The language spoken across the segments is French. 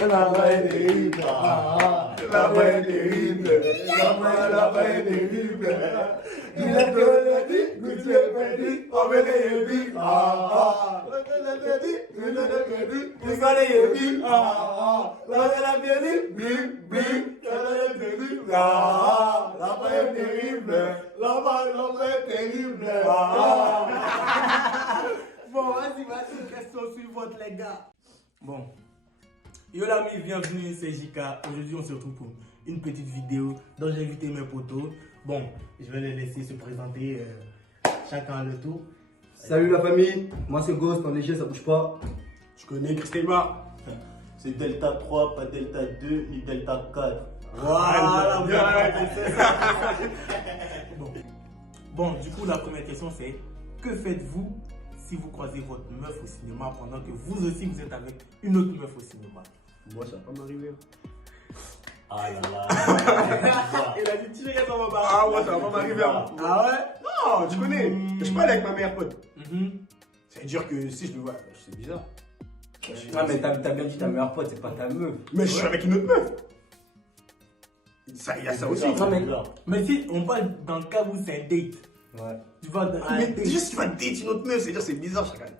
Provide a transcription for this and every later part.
là-bas est terrible. Là-bas est terrible. Là-bas est terrible. Il est que le dit, que tu es perdu, on veut les yébis. Là-bas est terrible. Là-bas est terrible. Bon, vas-y, question suivante, les gars. Bon. Yo l'ami, bienvenue, c'est JK. Aujourd'hui, on se retrouve pour une petite vidéo dont j'ai invité mes potos. Bon, je vais les laisser se présenter chacun à leur tour. Salut la famille, moi c'est Ghost, en léger ça bouge pas. Je connais Christema. C'est Delta 3, pas Delta 2 ni Delta 4. Voilà, bien. Bon, du coup, la première question c'est que faites-vous si vous croisez votre meuf au cinéma pendant que vous aussi vous êtes avec une autre meuf au cinéma? Moi, ça va pas m'arriver. Ah là là. Il a dit, tu regardes ça va pas. Ah, moi, ça va pas m'arriver. Ah ouais? Non, tu connais. Je parle avec ma meilleure pote. Mhm. Ça veut dire que si je le vois, c'est bizarre. Ah mais t'as bien dit ta meilleure pote, c'est pas ta meuf. Mais je suis avec une autre meuf. Ça, il y a ça aussi. Non, Mais si on parle dans le cas où c'est un date, Ouais. tu vas dans un Mais date. juste tu vas date une autre meuf, c'est-à-dire c'est bizarre, chacun.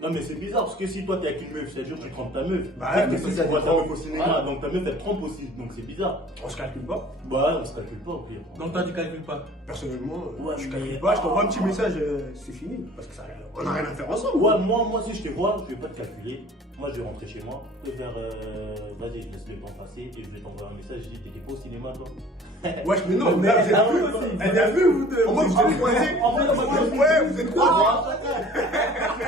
Non mais c'est bizarre parce que si toi t'es avec une meuf, c'est-à-dire que tu trompes ta meuf. Bah ouais, mais si si tu ça vois te ta trompe meuf au cinéma. Voilà, donc ta meuf elle trompe aussi, donc c'est bizarre. On se calcule pas. Bah on se calcule pas au pire. Donc toi tu calcules pas. Personnellement, Ouais, je mais- calcule pas. Je t'envoie un petit message, c'est fini. Parce que ça, on a rien à faire ensemble. Ouais, moi si je te vois, je vais pas te calculer. Moi je vais rentrer chez moi. Je vais faire vas-y, je laisse le temps passer et je vais t'envoyer un message. Je dis t'étais pas au cinéma toi. Wesh, mais non, Mais là, vous elle a êtes vu. vu aussi. Elle a vu, vous deux. En mode, vous êtes croisés. En fait, Ouais, vous êtes croisés.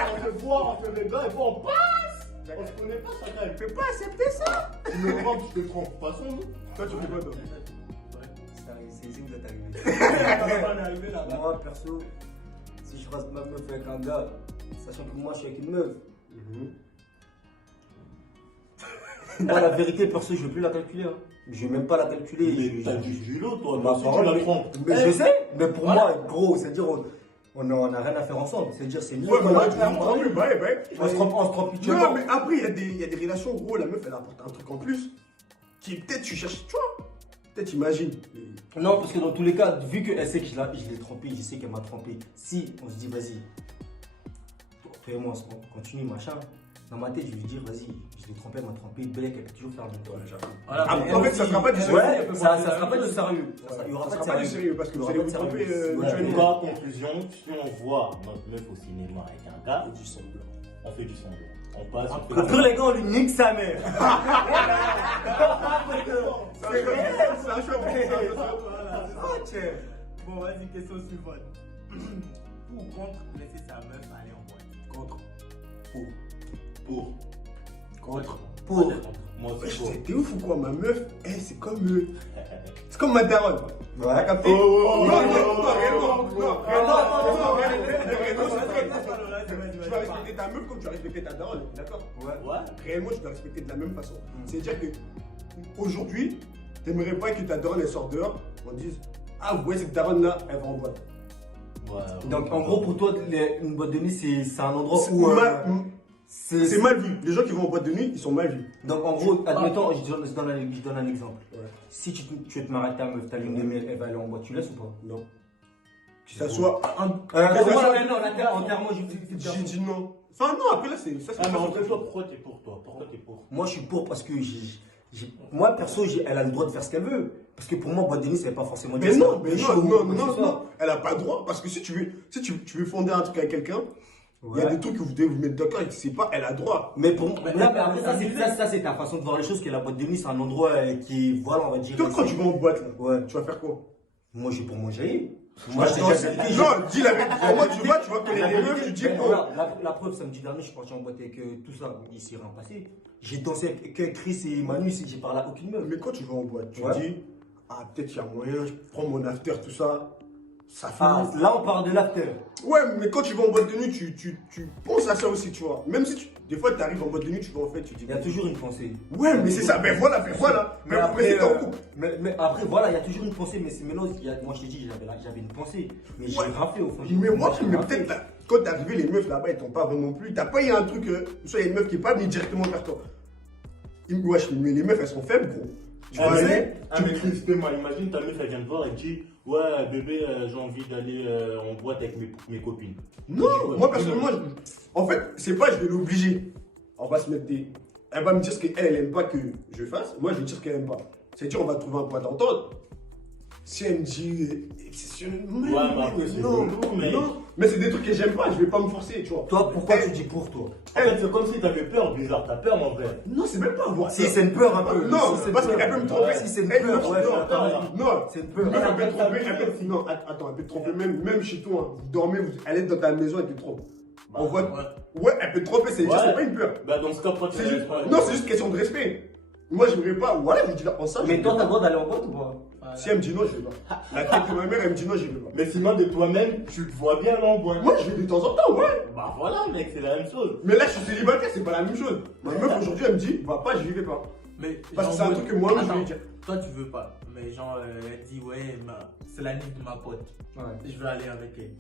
on se voit, on fait les gars et puis on passe. On se connaît pas chacun. Elle peut pas accepter ça. Tu me trompes, je te trompe. De toute façon, Toi, tu fais quoi, toi? C'est ici que vous êtes arrivé. On est arrivé là-bas. Moi perso, si je croise ma meuf avec un gars, sachant que moi je suis avec une meuf, moi la vérité perso je vais plus la calculer. Hein. Je vais même pas la calculer. mais t'as du culot toi. Ma Moi aussi tu parole, la mais- trompes. Mais je sais, mais pour moi, gros, c'est-à-dire on a rien à faire ensemble. C'est-à-dire c'est mieux Ouais, qu'on mais moi, a tu comprends mieux. Ouais, ouais. on se trompe Non, mutuellement. mais après, il y a des relations, gros, la meuf, elle apporte un truc en plus. Qui, peut-être, tu cherches, tu vois. Peut-être, imagine. Non, parce que dans tous les cas, vu qu'elle sait que je l'ai trompé, je sais qu'elle m'a trompé. Si on se dit, vas-y, toi et moi, on continue, machin, dans ma tête, je vais lui dire, vas-y, je l'ai trompé, elle m'a trompé, Belek, elle peut toujours faire le même truc. Voilà, Ah, mais en elle fait, ça aussi, sera pas du elle sérieux. aussi, elle Ouais, peut ça porter sera la pas même. du sérieux. Il y aura Ça pas de sera pas du sérieux. sérieux parce que Il y vous aura allez pas vous de tromper. sérieux. Ouais, mutuellement. donc, en conclusion, si on voit notre meuf au cinéma avec un gars, Du semblant. on fait du semblant. On passe, on fait Après, les gars, on lui nique sa mère. C'est un choix. Bon, vas-y, question suivante. Pour ou contre laisser sa meuf aller en boîte? Contre. pour. Contre. Pour. Moi aussi pour. T'es ouf ou quoi? Ma meuf, c'est comme. C'est comme ma daronne. T'as Ouais. capté? Oh, oh, Non, oh, non, oh, réellement. oh, Non, oh, réellement, tu vas respecter ta meuf comme tu vas respecter ta daronne, d'accord? Ouais. Réellement, tu dois respecter de la même façon. C'est-à-dire que aujourd'hui, t'aimerais pas que ta daronne elle sorte dehors, on dise ah, vous voyez cette daronne là, elle va en boîte. Ouais. Donc, en gros, pour toi, une boîte de nuit, c'est un endroit où. C'est mal vu. Les gens qui vont en boîte de nuit, ils sont mal vus. Donc, en gros, admettons, je donne un exemple. Ouais. Si tu veux te marier avec ta meuf, ta ligne de miel, elle va aller en boîte, tu laisses ou pas? Non. Que ça soit. Entièrement, J'ai dit non. Enfin, non, après là, c'est. Ça, Ah, mais en pas fait, toi, pourquoi t'es pour toi? Pourquoi t'es pour? Moi, je suis pour parce que moi, perso, elle a le droit de faire ce qu'elle veut. Parce que pour moi, boîte de nuit, ça veut pas forcément Mais dire non, ça. mais Chaud, non, quoi que ce soit. non. Elle a pas le droit. Parce que si tu veux fonder un truc avec quelqu'un, il y a Ouais. des trucs que vous devez vous mettre d'accord et que c'est pas, elle a droit. Mais pour moi, Mais après, ça, c'est ta façon de voir les choses, que la boîte de nuit, c'est un endroit qui est, voilà, on va dire. Toi, quand tu vas en boîte là, Ouais. tu vas faire quoi? Moi, j'ai pour manger. Moi, non, dis la vérité. En mode, tu vois que les meufs, tu dis oh. La preuve, samedi dernier, je suis parti en boîte avec tout ça. Il s'est rien passé. J'ai dansé avec Chris et Manu, j'ai parlé à aucune meuf. Mais quand tu vas en boîte, tu Ouais. dis ah, peut-être il y a moyen, je prends mon after, tout ça. Ça fait. Ah, là, on parle de l'after. Ouais, mais quand tu vas en boîte de nuit, tu penses à ça aussi, tu vois. Même si des fois tu arrives en boîte de nuit, tu vas en fait, tu dis. Il y a toujours une pensée. Ouais, mais c'est ça, mais voilà. Mais après, c'est en couple. mais après, voilà, il y a toujours une pensée. Mais c'est maintenant, moi, je t'ai dit, j'avais une pensée. Mais j'ai Ouais. raflé au fond. Mais moi, j'ai mais raflé. peut-être là, quand t'es arrivé, les meufs là-bas, ils t'ont pas vraiment plu. T'as pas eu un truc, soit il y a une meuf qui est pas venue directement vers toi. Wesh, mais les meufs, elles sont faibles, gros. Tu vois, Avec justement, imagine ta meuf, elle vient te voir et dit ouais, bébé, j'ai envie d'aller en boîte avec mes copines. Non, moi personnellement, en fait, c'est pas je vais l'obliger. On va se mettre des. Elle va me dire ce qu'elle aime pas que je fasse. Moi, je vais dire ce qu'elle aime pas. C'est-à-dire, on va trouver un point d'entente. Si elle me dit exceptionnellement. Ouais, mais après, c'est non, relou, mais- non. Mais c'est des trucs que j'aime pas, je vais pas me forcer, tu vois. Toi, pourquoi Elle- tu dis pour toi? En fait, c'est comme si t'avais peur, bizarre. T'as peur, mon frère. Non, c'est même pas avoir. Si, c'est une peur un peu. Non, Si, c'est parce une qu'elle peur. peut me tromper. Si, c'est une Elle, peur. non, Ouais, non, je suis d'accord. non. C'est une peur. Une meuf, elle peut te Elle tromper. a Elle peut... Non, attends, elle peut te tromper même chez toi. Hein. Vous dormez, elle est dans ta maison, elle te trompe. On voit. Ouais, elle peut te tromper, c'est Ouais. pas une peur. Bah, dans ce cas, pourquoi tu C'est ne juste... laisses pas? Non, c'est juste question de respect. Moi, je voudrais pas. Voilà, je dis là, en ça. Mais toi, t'as le droit d'aller en boîte ou pas? Si elle me dit non, je vais pas. La tête de ma mère, elle me dit non, je vais pas. Mais sinon, de toi-même, tu te vois bien là en boîte. Moi, je vais de temps en temps, ouais. Bah voilà, mec, c'est la même chose. Mais là, je suis célibataire, c'est pas la même chose. Ma meuf, aujourd'hui, elle me dit, va pas, j'y vais pas. Mais Parce que genre, c'est un truc que moi-même, je attends, vais dire. Toi, tu veux pas. Mais genre, elle dit, ouais, c'est la nuit de ma pote. Ouais. Je veux aller avec elle.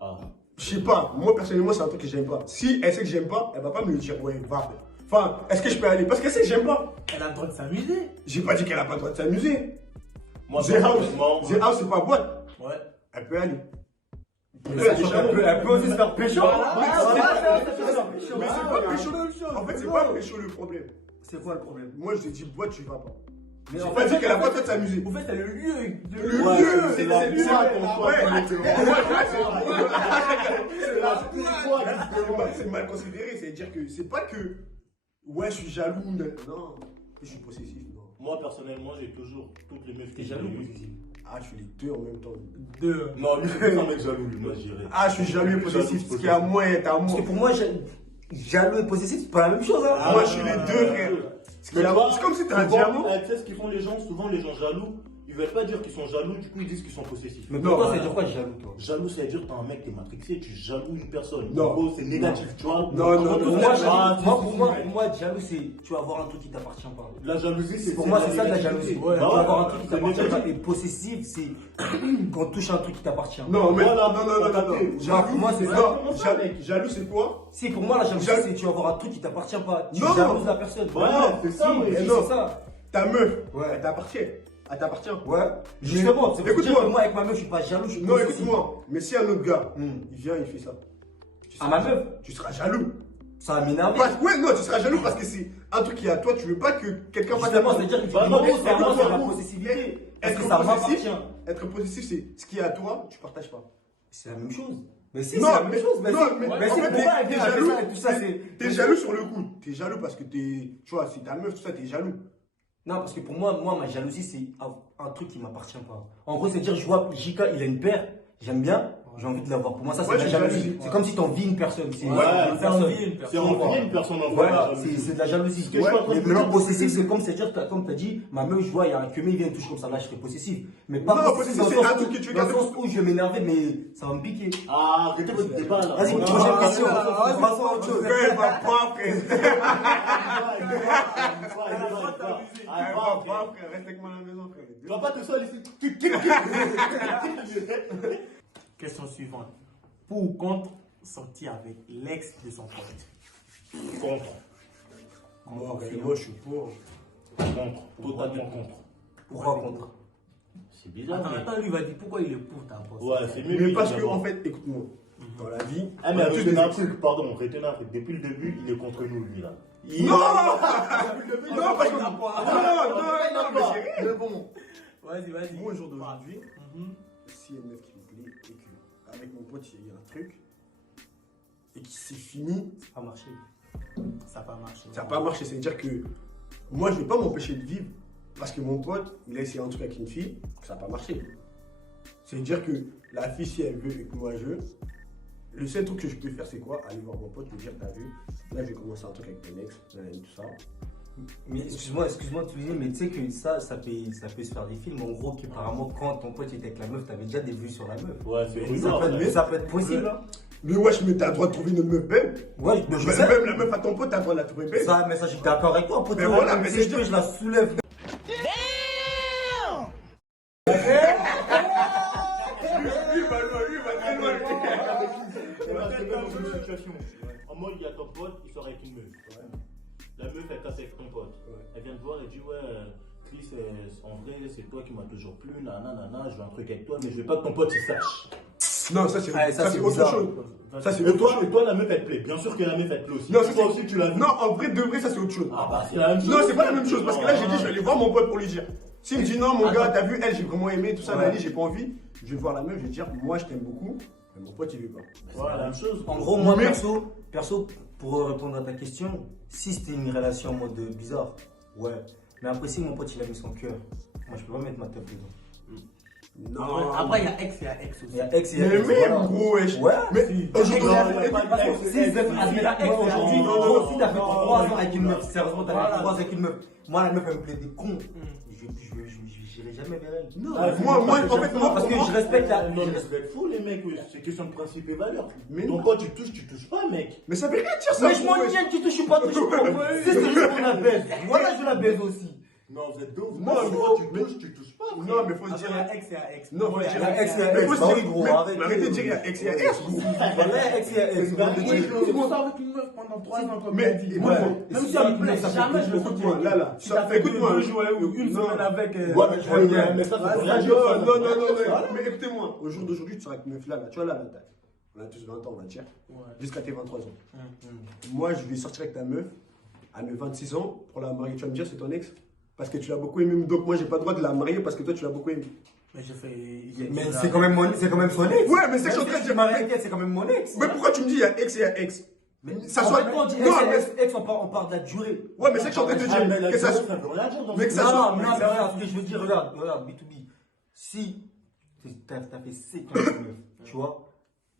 Ah. Je sais pas, moi personnellement, c'est un truc que j'aime pas. Si elle sait que j'aime pas, elle va pas me le dire, ouais, va. Enfin, est-ce que je peux aller? Parce qu'elle sait que j'aime pas. Elle a le droit de s'amuser. J'ai pas dit qu'elle a pas le droit de s'amuser. Moi, The House, personnellement, The House, c'est pas boîte. Ouais. Elle peut aller. Elle peut aussi se faire pécho. Mais c'est pas pécho. En fait, c'est pas pécho le problème. C'est quoi le problème? Moi, je t'ai dit, boîte, tu vas pas. Mais J'ai en pas fait, dit qu'elle a pas le droit de s'amuser. En fait, c'est le lieu. Le Ouais, lieu, c'est la c'est le lieu. boîte, on voit Ouais, qu'on était en- c'est la boîte. C'est mal considéré, c'est-à-dire que c'est pas que ouais, je suis jaloux, non, je suis possessif, non. moi, personnellement, j'ai toujours toutes les meufs T'es que jaloux j'ai ou eues. possessif? Ah, je suis les deux en même temps. Deux. Non, lui, c'est plus un mec jaloux, lui, moi, je dirais. Ah, je suis jaloux et possessif, ce qui est à moi est à Parce moi. que pour moi, jaloux et possessif, c'est pas la même chose. Hein. Moi, je suis les deux, frère. Ce qui est à moi, c'est comme si t'es un diamant. Tu sais ce qu'ils font les gens, souvent les gens jaloux, ils veulent pas dire qu'ils sont jaloux, du coup ils disent qu'ils sont possessifs. Mais Non, pour toi, ouais. c'est dire quoi jaloux, toi? Jaloux, c'est dire que t'es un mec, t'es matrixé, tu jaloues une personne. Non. En gros, c'est négatif, tu vois. Non, Par non, contre, non, Pour non, moi, non, jaloux- non, pour moi, jaloux, c'est tu vas avoir un truc qui t'appartient pas. La jalousie, c'est Pour moi, c'est ça de la négativité. jalousie. Ouais, Tu Bah vas ouais, avoir un truc qui c'est t'appartient négatif. pas. Et possessif, c'est quand on touche un truc qui t'appartient. Non, mais Voilà, non, non, non, non, non. Moi, pour moi, c'est ça. Non, jaloux, c'est quoi? Si, pour moi, la jalousie, Jaloux- c'est tu vas avoir un truc qui t'appartient pas. Tu Non. jalouses la personne. Voilà, c'est ça, Si, oui. si, Non. c'est ça. Ta meuf, Ouais. elle t'appartient. Elle t'appartient. Ouais. Justement, c'est pour Écoute-moi. dire que moi, avec ma meuf, je suis pas jaloux, je suis Non, possessif. écoute-moi. Mais si un autre gars, Hmm. il vient, il fait ça. Tu À seras- ma meuf, Tu seras jaloux. ça va m'énerver. Ouais, non, tu seras jaloux parce que c'est un truc qui est à toi, tu veux pas que quelqu'un fasse Justement, c'est-à-dire que tu Bah dis non, non, mais c'est à moi, écoute-moi. c'est la possessivité. Parce que Être ça possessif, m'appartient. être possessif, c'est ce qui est à toi, tu partages pas. C'est la même chose. Mais si, Non, c'est la même mais- chose. Mais non, si, mais mais en si, fait, pourquoi elle t'es vient avec jaloux, ça et tout ça, c'est. T'es jaloux sur le coup. T'es jaloux parce que t'es. Tu vois, c'est ta meuf, tout ça, t'es jaloux. Non, parce que pour moi, ma jalousie, c'est un truc qui m'appartient pas. En gros, c'est dire, je vois Jika, il a une paire, j'aime bien, j'ai envie de l'avoir. Pour moi, ça, c'est Ouais, de la c'est jalousie. jalousie. C'est comme si t'envies une personne. C'est Ouais, une c'est personne. envie une C'est personne. envier une personne en Ouais, vrai. c'est de la jalousie. Ce que je suis en train de Mais te le dire, possessif, c'est comme, c'est-à-dire, comme tu as dit, ma meuf, je vois, il y a un cumé, il vient, il touche comme ça, là, je serais possessif. Mais pas Non, possessif possessif, dans c'est le un sens truc où- que tu dans le gardes. sens où je vais m'énerver, mais ça va me piquer. Ah, arrêtez votre débat là. Vas-y, Voilà. prochaine question. vas-y, Passons à autre chose. Frère, elle va pas, frère. Elle va pas, Elle va pas, frère. Reste avec moi à la maison, frère. tu vas pas te seul ici. Question suivante. Pour ou contre sortir avec l'ex de son pote? Contre. Moi, je suis pour. Contre. Totalement contre. Pourquoi contre? C'est bizarre. Attends, mais- attends, lui va dire pourquoi il est pour ta pote. Ouais, c'est mieux. Mais lui, parce que, d'abord. en fait, écoute-moi. Dans la vie. Ah, mais on a tous retenez des un ex. truc, pardon, retenez un truc. Depuis le début, il est contre nous, lui là. Non! Non, parce que. Non, mais c'est rien. Mais bon. Vas-y, vas-y. Moi, au jour d'aujourd'hui, Mhm. s'il y a une meuf qui me plaît et que, avec mon pote, il y a eu un truc, et que c'est fini, Ça a marché. Ça n'a pas marché. ça n'a pas marché. C'est-à-dire que moi, je ne vais pas m'empêcher de vivre parce que mon pote, il a essayé un truc avec une fille, ça n'a pas marché. C'est-à-dire que la fille, si elle veut et que moi je veux, le seul truc que je peux faire, c'est quoi? Aller voir mon pote, lui dire, t'as vu, là, je vais commencer un truc avec ton ex, tout ça. Mais excuse-moi de te dire, mais tu sais que ça peut se faire des films. En gros, qu'apparemment, quand ton pote était avec la meuf, t'avais déjà des vues sur la meuf. Ouais, c'est Ça bizarre. peut être- ça peut être possible, hein. Mais wesh, mais t'as le droit de trouver une meuf belle. Ouais, mais je Même sais. la meuf à ton pote, t'as le droit de la trouver belle. Ça, mais ça, je suis d'accord avec toi, pote. Mais voilà, mais si c'est je veux, je la soulève. C'est dans une situation. En mode, il y a ton pote, il sort avec une meuf. La meuf, elle casse avec ton vient te voir et dit ouais, Chris, en vrai, c'est toi qui m'as toujours plu, nanana, je veux un truc avec toi, mais je veux pas que ton pote il sache. Non, ça c'est autre bizarre. chose. Ça c'est Et autre chose. toi, la meuf elle te plaît. Bien sûr que la meuf elle te plaît aussi. Non, ça, toi c'est- aussi tu l'as vu. Non, en vrai, de vrai, ça c'est autre chose. Ah bah c'est la même chose. Non, c'est pas la même chose parce que là j'ai dit je vais aller voir mon pote pour lui dire. S'il me dit non, mon gars, t'as vu, elle, j'ai vraiment aimé, tout ça, Ouais. Nali, j'ai pas envie, je vais voir la meuf, je vais dire, moi je t'aime beaucoup, mais mon pote il veut pas. Voilà, la même chose. En gros, moi, Mais- perso, pour répondre à ta question, si c'était une relation en mode bizarre, ouais. Mais après, si mon pote il a mis son cœur, moi je peux pas mettre ma tête dedans. Non. Après, il y a ex et il y a ex aussi. Il y a ex et Mais ex. même voilà. gros, wesh. Ouais. Mais Si. aujourd'hui, Non, il y a pas de Parce ex. que si vous êtes aujourd'hui, non, si t'as fait non, 3 non, ans avec une meuf, sérieusement, t'as Voilà. fait 3 ans avec une meuf. Moi, la meuf, elle me plaît des cons. J'irai jamais vers elle. non, Ah, moi, c'est en fait, moi, parce pour que moi, je respecte la. Non, mais vous êtes fous les mecs, c'est question de principe et valeur. Mais Ton non. pote tu touches pas, mec. mais ça veut rien dire ça. Mais je m'en wesh. viens, tu touches pas, touches pas. Si c'est juste pour la baise. Voilà, je la baise aussi. Non, vous êtes deux. Non, mais- tu touches pas. frère. Non, mais faut se Parce dire. qu'il y a ex et il y a ex. Non, faut Il y se a dire. ex et Mais faut se Bah dire. oui, gros, mais- arrête. mais arrêtez de dire il y a ex et il y a ex, gros. Voilà, ex et ex. Mais- C'est pour ça avec une meuf pendant 3 ans, comme Mais- elle dit. moi, Même si elle me plaît, ça fait- jamais je le écoute-moi, fais. là, là, Si ça t'as fait- fait que écoute-moi, 2 jours ou une non. semaine avec. Ouais, mais tu vois, mais ça, ça veut rien dire. ça. Mais écoutez-moi, au jour d'aujourd'hui, tu seras avec une meuf là, tu vois là, on a tous 20 ans, on va dire, jusqu'à tes 23 ans. Moi, je vais sortir avec ta meuf à mes 26 ans pour la marier. Tu vas me dire, c'est ton ex parce que tu l'as beaucoup aimé. Donc, moi, j'ai pas le droit de la marier parce que toi, tu l'as beaucoup aimé. Mais je fais. Mais c'est quand même son ex. Ouais, mais c'est que je suis en train de dire. Mariette, c'est quand même mon ex. Mais pourquoi tu me dis, il y a ex et il y a ex ça En soit. fait, quand on dit Non, ex, on parle de la durée. Ouais, mais c'est que je suis en train de te Ah, mais dire la que ça durée, soit. ça veut rien dire dans Mais que ce ça cas. soit- Non, mais regarde, ce que je veux dire, regarde, B2B. Si t'as fait 7 ans avec une meuf, tu vois,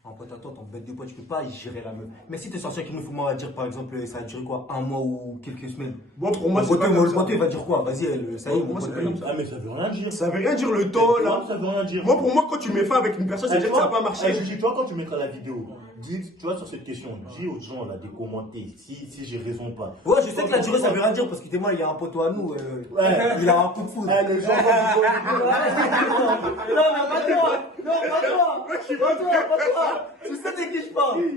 en pote à toi, ton bête de pote, tu peux pas gérer la meuf. Mais si t'es sorti avec une meuf, on va dire par exemple, ça a duré quoi, un mois ou quelques semaines. Bon, pour moi, Le c'est pas poteau, comme le ça. poteau, il va dire quoi? Vas-y, ça y est, Pour moi, mon c'est pote, pas comme ça. Ah, mais ça veut rien dire. Ça veut rien dire le temps là. Ça veut rien dire. Moi, pour moi, quand tu mets fin avec une personne, ça veut dire que ça va pas marcher. Tu vois, quand tu mettras la vidéo, dis, tu vois, sur cette question, dis aux gens là de commenter si j'ai raison ou pas. Ouais, je sais que la durée, ça veut rien dire parce que t'es moi, il y a un poteau à nous, Ouais. il a un coup de foudre. Ah, le gens, Non, mais pas toi! Non, pas toi! Pas toi! Tu sais de qui je parle! Tu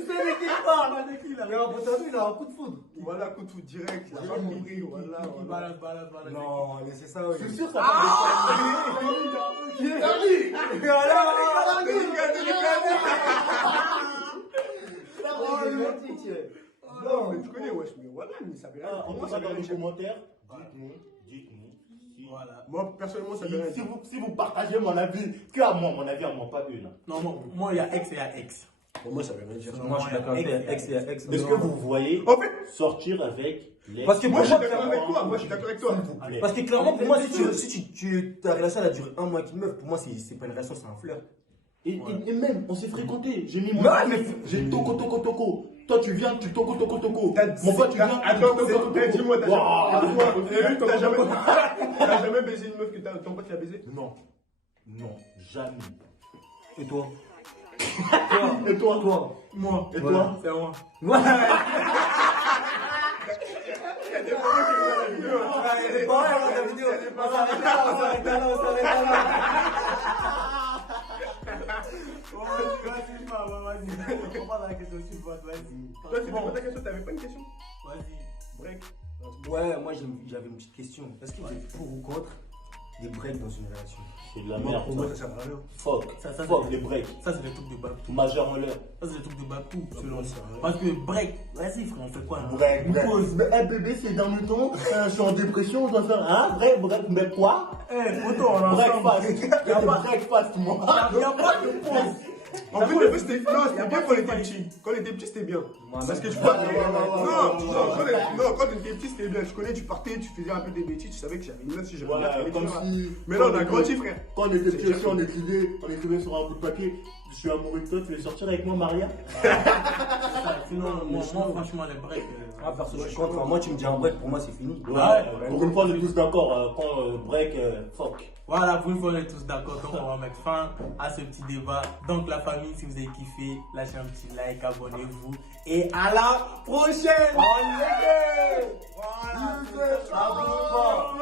sais de qui je parle! Il a un poteau à nous, il a un coup de foudre. Voilà, coup de foot direct, il a pas compris. Voilà, Qui voilà. balance. Non, laissez ça, oui. c'est sûr, ça Non, mais tu connais, wesh, mais voilà, mais ça veut rien dire. En Moi, tout ça cas, veut dans rien les dire. commentaires, dites-nous. Si- Voilà. Moi, personnellement, ça veut rien dire. Si vous partagez mon avis, que à moi, mon avis à moi, pas eux là. Non, moi, il y a ex et il y a ex. Pour moi, ça veut rien dire. Moi, je suis d'accord avec ex et ex. Est-ce que vous voyez En fait, sortir avec les. Parce que moi, je pour suis d'accord avec toi. Moi, je suis d'accord avec toi. Allez. Parce que clairement, pour moi, si ta relation elle a duré un mois avec une meuf, pour moi, c'est pas une relation, c'est un flirt. Et même, on s'est fréquenté. J'ai mis mon. Non, mais- J'ai toco. Toi, tu viens, tu toco. T'as- Mon pote, tu viens. Attends, tu toco. dis-moi, Waouh. t'as jamais baisé une meuf que ton pote l'a baisé? Non, jamais. Et toi? Et toi Toi? Moi. Et toi C'est moi. Ouais! Vas-y, vas-y. On passe à la question suivante, vas-y. Toi, c'était pas ta question, t'avais pas une question? Vas-y. Break. Ouais, moi j'avais une petite question. Est-ce que vous êtes pour ou contre des breaks dans une relation? C'est de la Moi, merde. pour moi, ça sert à rien. Fuck. Ça, Fuck les breaks. Ça, c'est des trucs de Babou. Majeur en l'air. Ça, c'est des trucs de Babou, selon ça, moi. ouais. Parce que break, vas-y, frère, on fait quoi là? Break. Une pause. Mais bébé, c'est dans le temps. Je suis en dépression, je dois faire un break. Mais quoi? Eh, photo, on est ensemble. Breakfast. Y a pas- Breakfast, moi. y a pas de pause. En fait, des fois, c'était bien quand on était petit. Quand on était petit, c'était bien. Parce que tu vois, quand on était petit, c'était bien. Tu connais, tu partais, tu faisais un peu des bêtises, tu savais que j'avais une meuf si j'avais Voilà, bien fait, comme tu vois. si. Mais là, on a grandi, frère. Quand on était C'est petit déjà aussi, on écrivait sur un bout de papier. Je suis amoureux de toi, tu veux sortir avec moi, Maria? Sinon, moi, franchement, les breaks. Ah, perso, je suis contre. Enfin, moi, tu me dis un break, pour moi, c'est fini. Ouais, pour une fois, on est tous d'accord. Quand break, fuck. Voilà, pour une fois, on est tous d'accord. Donc, on va mettre fin à ce petit débat. Donc, la famille, si vous avez kiffé, lâchez un petit like, abonnez-vous. Et à la prochaine! Oh, Voilà. Abonne-toi.